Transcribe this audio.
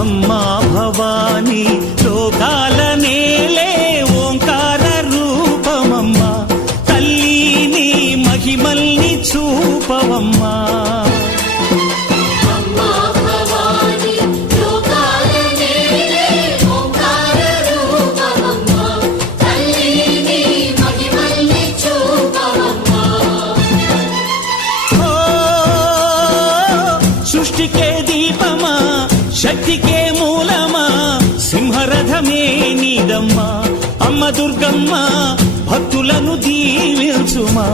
అమ్మా భవానీ లోకాల నేలే ఓంకార రూపమమ్మా తల్లి నీ మహిమల్ని చూపవమ్మా సృష్టికే దీపమా శక్తికే మూలమా సింహరథమే నీదమ్మా అమ్మ దుర్గమ్మ భక్తులను దీవించుమా